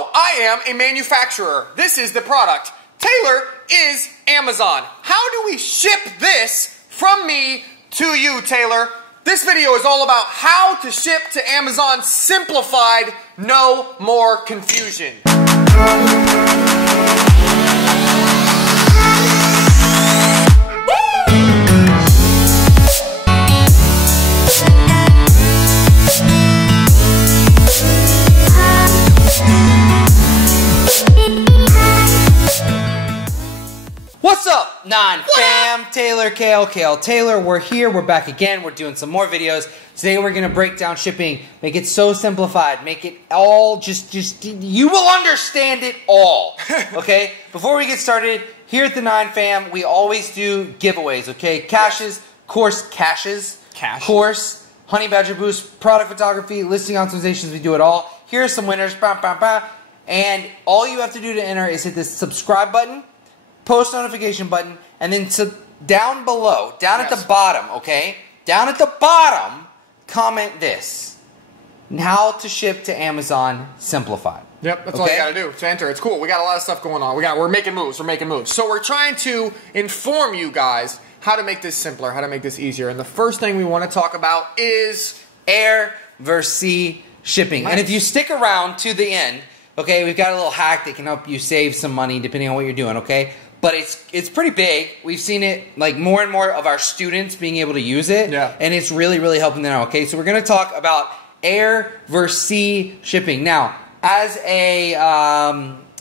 Hello, I am a manufacturer. This is the product. Taylor is Amazon. How do we ship this from me to you, Taylor? This video is all about how to ship to Amazon simplified, no more confusion. What's up, non-fam? Taylor, Kale, Taylor. We're here. We're back again. We're doing some more videos. Today we're going to break down shipping. Make it so simplified. Make it all just you will understand it all. Okay? Before we get started, here at the non-fam, we always do giveaways, okay? Caches, course, Honey Badger Boost, product photography, listing optimizations. We do it all. Here are some winners. And all you have to do to enter is hit this subscribe button, post notification button, and then down below, at the bottom, okay? Down at the bottom, comment this. How to ship to Amazon simplified. Yep, that's all you gotta do to enter. It's cool. We got a lot of stuff going on. We're making moves. So we're trying to inform you guys how to make this simpler, how to make this easier. And the first thing we want to talk about is air versus sea shipping. Nice. And if you stick around to the end, okay, we've got a little hack that can help you save some money depending on what you're doing, okay? But it's pretty big. We've seen it, like, more and more of our students being able to use it. Yeah. And it's really, really helping them out, okay? So we're going to talk about air versus sea shipping. Now, as a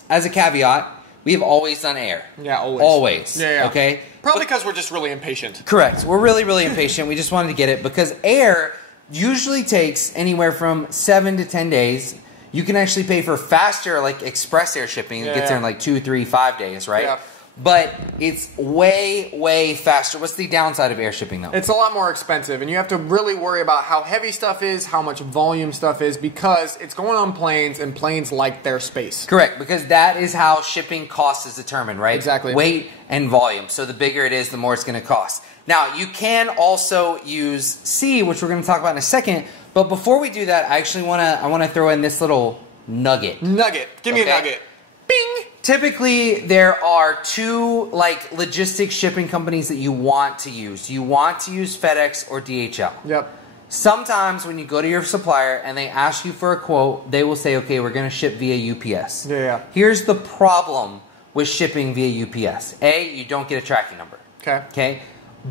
caveat, we've always done air. Yeah, always. Always. Yeah. Okay? Probably because we're just really impatient. Correct. We're really, really impatient. We just wanted to get it because air usually takes anywhere from 7 to 10 days. You can actually pay for faster, like, express air shipping. It gets there in like 2, 3, 5 days, right? Yeah. But it's way, way faster. What's the downside of air shipping, though? It's a lot more expensive, and you have to really worry about how heavy stuff is, how much volume stuff is, because it's going on planes, and planes like their space. Correct, because that is how shipping cost is determined, right? Exactly. Weight and volume. So the bigger it is, the more it's going to cost. Now, you can also use sea, which we're going to talk about in a second. But before we do that, I actually want to throw in this little nugget. Give me a nugget. Bing! Typically, there are two, like, logistics shipping companies that you want to use. You want to use FedEx or DHL. Yep. Sometimes when you go to your supplier and they ask you for a quote, they will say, okay, we're going to ship via UPS. Yeah. Here's the problem with shipping via UPS. A, you don't get a tracking number. Okay.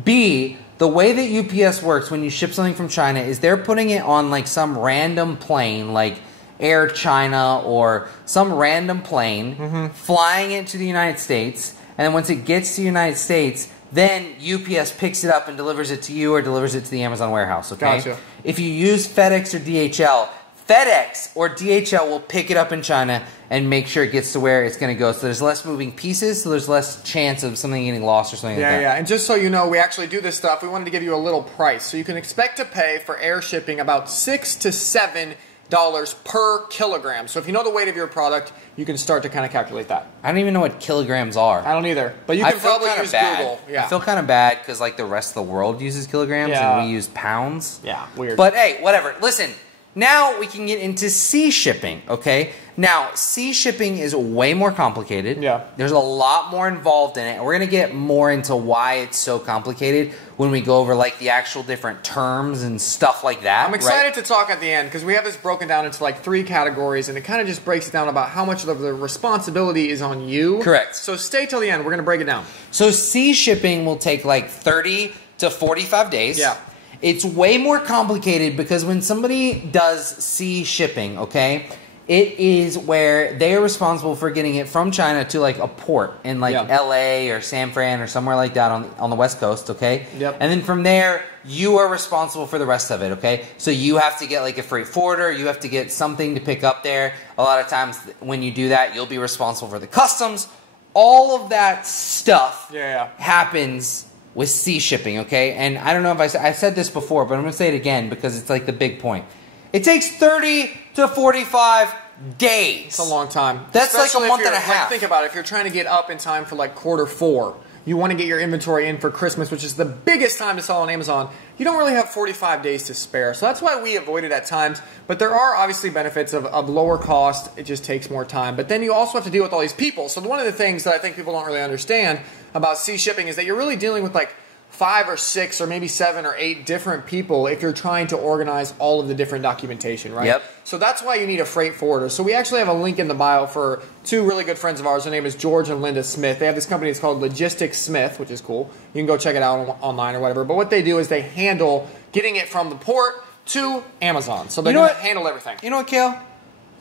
B, the way that UPS works when you ship something from China is they're putting it on, like, some random plane, like Air China or some random plane, flying it to the United States, and then once it gets to the United States, then UPS picks it up and delivers it to you or delivers it to the Amazon warehouse, okay? Gotcha. If you use FedEx or DHL, FedEx or DHL will pick it up in China and make sure it gets to where it's going to go. So there's less moving pieces, so there's less chance of something getting lost or something like that. Yeah, and just so you know, we actually do this stuff. We wanted to give you a little price. So you can expect to pay for air shipping about $6 to $7 per kilogram. So if you know the weight of your product, you can start to kind of calculate that. I don't even know what kilograms are. I don't either. But you can probably use Google. Yeah. I feel kind of bad because, like, the rest of the world uses kilograms and we use pounds. Yeah, weird. But hey, whatever. Listen, now we can get into sea shipping, okay? Now, sea shipping is way more complicated. Yeah. There's a lot more involved in it. And we're going to get more into why it's so complicated when we go over, like, the actual different terms and stuff like that. I'm excited to talk at the end because we have this broken down into, like, 3 categories, and it kind of just breaks it down about how much of the responsibility is on you. Correct. So stay till the end. We're going to break it down. So sea shipping will take, like, 30 to 45 days. Yeah. It's way more complicated because when somebody does sea shipping, okay, it is where they are responsible for getting it from China to, like, a port in, like, LA or San Fran or somewhere like that on the West Coast, okay? Yep. And then from there, you are responsible for the rest of it, okay? So you have to get, like, a freight forwarder. You have to get something to pick up there. A lot of times when you do that, you'll be responsible for the customs. All of that stuff happens with sea shipping, okay? And I don't know if I said this before, but I'm going to say it again because it's, like, the big point. It takes 30 to 45 days. It's a long time. That's especially like a month and a half. Like, think about it. If you're trying to get up in time for, like, Q4, you want to get your inventory in for Christmas, which is the biggest time to sell on Amazon, you don't really have 45 days to spare. So that's why we avoid it at times. But there are obviously benefits of lower cost. It just takes more time. But then you also have to deal with all these people. So one of the things that I think people don't really understand about sea shipping is that you're really dealing with like 5 or 6 or maybe 7 or 8 different people if you're trying to organize all of the different documentation, right? Yep. So that's why you need a freight forwarder. So we actually have a link in the bio for 2 really good friends of ours. Their name is George and Linda Smith. They have this company. It's called Logistics Smith, which is cool. You can go check it out online or whatever. But what they do is they handle getting it from the port to Amazon. So they're going to handle everything. You know what, Kale?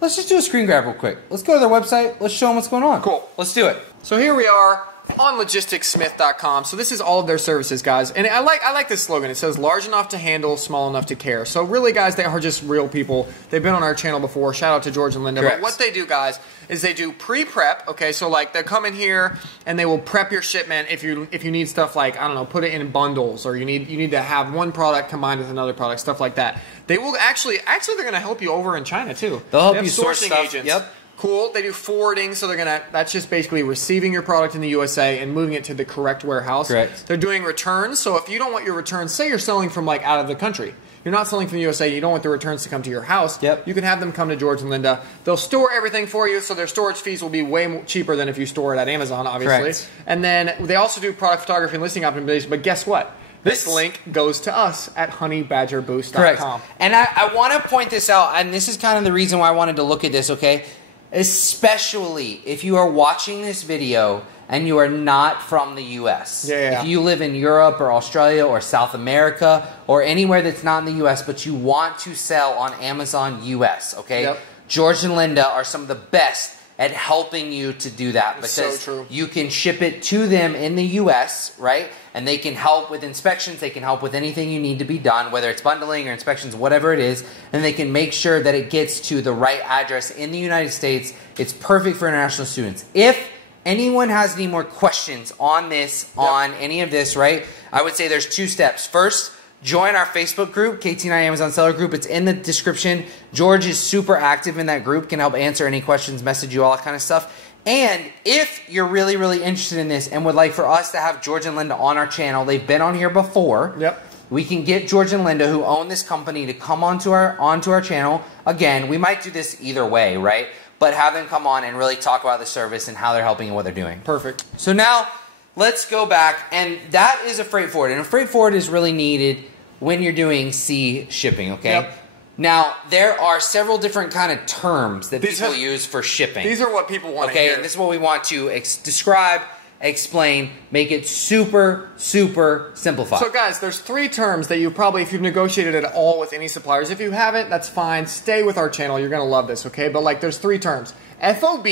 Let's just do a screen grab real quick. Let's go to their website. Let's show them what's going on. Cool. Let's do it. So here we are on logisticssmith.com. So this is all of their services, guys. And I like this slogan. It says large enough to handle, small enough to care. So really, guys, they are just real people. They've been on our channel before. Shout out to George and Linda. Correct. But what they do, guys, is they do pre-prep. Okay, so like they come in here and they will prep your shipment if you need stuff like, I don't know, put it in bundles, or you need to have one product combined with another product, stuff like that. They will actually they're going to help you over in China too. They'll help they you source sourcing stuff. agents. Yep. Cool. They do forwarding, so that's just basically receiving your product in the USA and moving it to the correct warehouse. Correct. They're doing returns, so if you don't want your returns, say you're selling from like out of the country, you're not selling from the USA, you don't want the returns to come to your house, yep, you can have them come to George and Linda. They'll store everything for you, so their storage fees will be way cheaper than if you store it at Amazon, obviously. Correct. And then they also do product photography and listing optimization, but guess what? This link goes to us at honeybadgerboost.com. Correct. And I want to point this out, and this is kind of the reason why I wanted to look at this, okay? Especially if you are watching this video and you are not from the US. Yeah. If you live in Europe or Australia or South America or anywhere that's not in the US, but you want to sell on Amazon US, okay? Yep. George and Linda are some of the best at helping you to do that, because so true. You can ship it to them in the US, right? And they can help with inspections, they can help with anything you need to be done, whether it's bundling or inspections, whatever it is, and they can make sure that it gets to the right address in the United States. It's perfect for international students. If anyone has any more questions on this, on any of this, right, I would say there's 2 steps. First, join our Facebook group, KT9 Amazon Seller Group. It's in the description. George is super active in that group, can help answer any questions, message you, all that kind of stuff. And if you're really, really interested in this and would like for us to have George and Linda on our channel, they've been on here before. Yep. We can get George and Linda, who own this company, to come onto our channel. Again, we might do this either way, right? But have them come on and really talk about the service and how they're helping and what they're doing. Perfect. So now, let's go back, and that is a freight forward. And a freight forward is really needed when you're doing sea shipping, okay? Yep. Now, there are several different kind of terms that people use for shipping. These are what people want to hear. hear. And this is what we want to describe, explain, make it super, super simplified. So guys, there's 3 terms that you probably, if you've negotiated at all with any suppliers, if you haven't, that's fine. Stay with our channel. You're going to love this, okay? But like, there's 3 terms: FOB,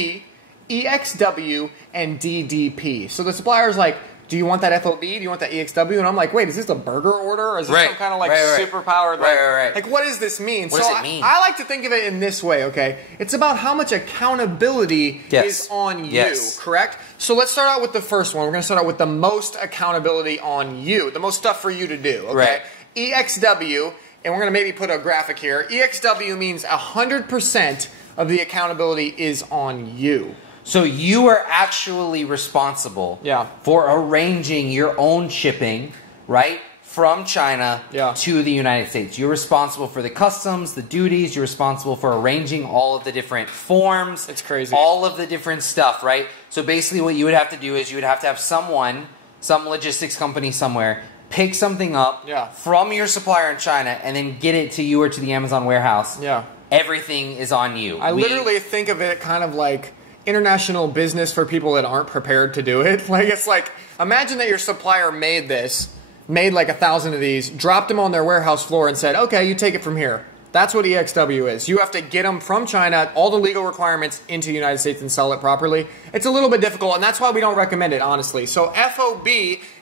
EXW, and DDP. So the supplier's like, do you want that FOB? Do you want that EXW? And I'm like, wait, is this a burger order? Or is this some kind of like super powered? Like, what does this mean? What does it mean? I like to think of it in this way, okay? It's about how much accountability is on you, correct? So let's start out with the first one. We're going to start out with the most accountability on you, the most stuff for you to do, okay? EXW, and we're going to maybe put a graphic here. EXW means 100% of the accountability is on you. So you are actually responsible for arranging your own shipping, right, from China to the United States. You're responsible for the customs, the duties. You're responsible for arranging all of the different forms. It's crazy. All of the different stuff, right? So basically what you would have to do is you would have to have someone, some logistics company somewhere, pick something up from your supplier in China and then get it to you or to the Amazon warehouse. Everything is on you. I literally think of it kind of like international business for people that aren't prepared to do it. Like, it's like, imagine that your supplier made like 1,000 of these, dropped them on their warehouse floor and said, okay, you take it from here. That's what EXW is. You have to get them from China, all the legal requirements, into the United States and sell it properly. It's a little bit difficult, and that's why we don't recommend it, honestly. So FOB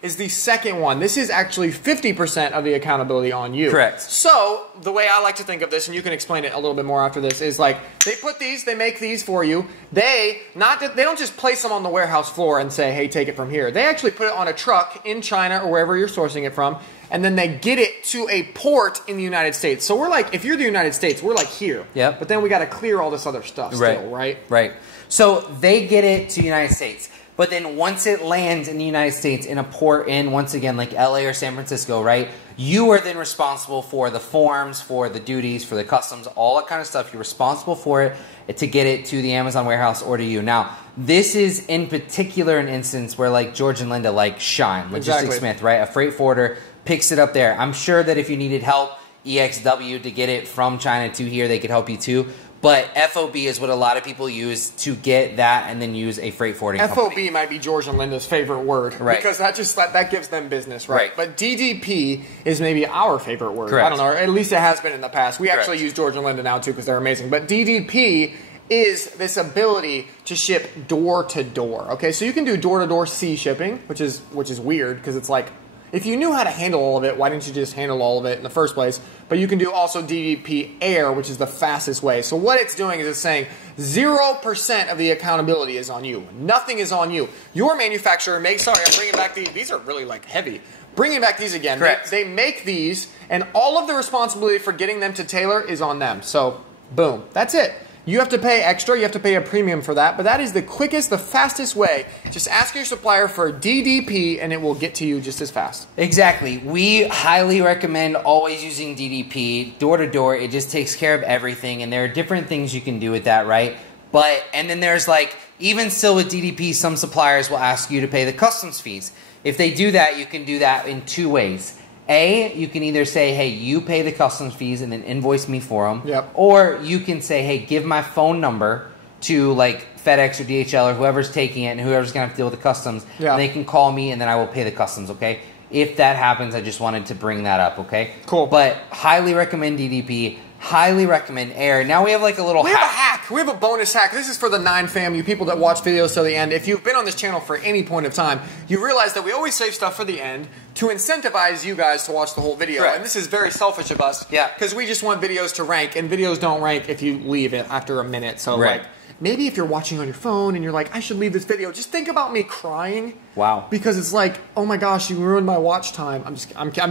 is the second one. This is actually 50% of the accountability on you. Correct. So the way I like to think of this, and you can explain it a little bit more after this, is like they put these, they make these for you. They don't just place them on the warehouse floor and say, hey, take it from here. They actually put it on a truck in China or wherever you're sourcing it from, and then they get it to a port in the United States. So we're like, if you're the United States, we're like here. But then we got to clear all this other stuff still, right? Right. So they get it to the United States. But then once it lands in the United States in a port in, once again, like LA or San Francisco, right? You are then responsible for the forms, for the duties, for the customs, all that kind of stuff. You're responsible for it to get it to the Amazon warehouse or to you. Now, this is in particular an instance where like George and Linda like shine. Logistics Smith, right? A freight forwarder picks it up there. I'm sure that if you needed help, EXW, to get it from China to here, they could help you too. But FOB is what a lot of people use to get that and then use a freight forwarding company. FOB might be George and Linda's favorite word. Right. Because that gives them business, right? But DDP is maybe our favorite word. Correct. I don't know. Or at least it has been in the past. We Correct. actually use George and Linda now too because they're amazing. But DDP is this ability to ship door to door. Okay, so you can do door to door sea shipping, which is weird because it's like, if you knew how to handle all of it, why didn't you just handle all of it in the first place? But you can do also DDP Air, which is the fastest way. So what it's doing is it's saying 0% of the accountability is on you. Nothing is on you. Your manufacturer makes, sorry, I'm bringing back these are really like heavy. Bringing back these again. Correct. They make these, and all of the responsibility for getting them to Taylor is on them. So, boom. That's it. You have to pay extra, you have to pay a premium for that, but that is the quickest, the fastest way. Just ask your supplier for DDP and it will get to you just as fast. Exactly. We highly recommend always using DDP, door to door. It just takes care of everything, and there are different things you can do with that, right? But, and then there's like, even still with DDP, some suppliers will ask you to pay the customs fees. If they do that, you can do that in two ways. A, you can either say, hey, you pay the customs fees and then invoice me for them. Yep. Or you can say, hey, give my phone number to like FedEx or DHL or whoever's taking it and whoever's going to have to deal with the customs. Yeah. And they can call me and then I will pay the customs, okay? If that happens, I just wanted to bring that up, okay? Cool. But highly recommend DDP. Highly recommend Air. Now we have like a little hack. We have a bonus hack. This is for the 9 fam, you people that watch videos till the end. If you've been on this channel for any point of time, you realize that we always save stuff for the end to incentivize you guys to watch the whole video. Correct. And this is very selfish of us. Yeah. Because we just want videos to rank, and videos don't rank if you leave it after a minute. So Right. like, maybe if you're watching on your phone and you're like, I should leave this video, just think about me crying. Wow. Because it's like, oh my gosh, you ruined my watch time. I'm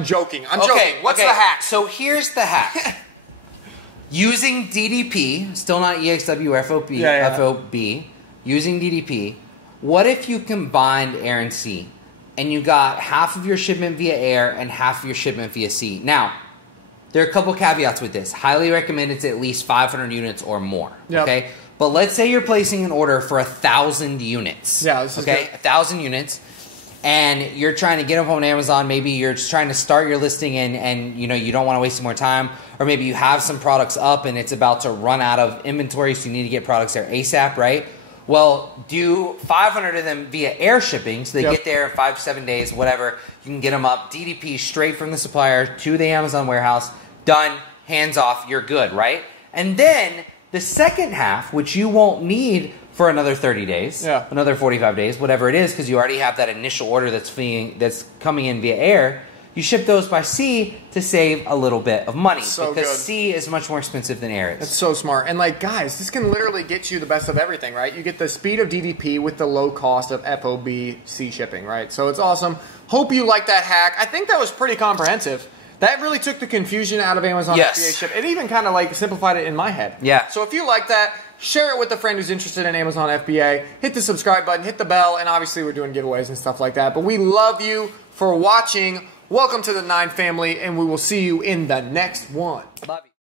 joking. I'm joking. What's the hack? So here's the hack. Using DDP, still not EXW or FOB, FOB, using DDP, what if you combined Air and Sea and you got half of your shipment via Air and half of your shipment via Sea? Now, there are a couple caveats with this. Highly recommend it's at least 500 units or more, okay? But let's say you're placing an order for 1,000 units. Yeah, this is good. 1,000 units. And you're trying to get them on Amazon. Maybe you're just trying to start your listing and you know you don't want to waste any more time. Or maybe you have some products up and it's about to run out of inventory, so you need to get products there ASAP, right? Well, do 500 of them via air shipping, so they get there in 5 to 7 days, whatever. You can get them up, DDP straight from the supplier to the Amazon warehouse. Done, hands off, you're good, right? And then the second half, which you won't need for another 30 days, another 45 days, whatever it is, because you already have that initial order that's coming in via air, you ship those by sea to save a little bit of money. Because sea is much more expensive than air is. That's so smart. And like, guys, this can literally get you the best of everything, right? You get the speed of DDP with the low cost of FOB sea shipping, right? So it's awesome. Hope you like that hack. I think that was pretty comprehensive. That really took the confusion out of Amazon FBA ship. It even kind of like simplified it in my head. Yeah. So if you like that, share it with a friend who's interested in Amazon FBA. Hit the subscribe button, hit the bell, and obviously we're doing giveaways and stuff like that. But we love you for watching. Welcome to the 9 family, and we will see you in the next one. Love you.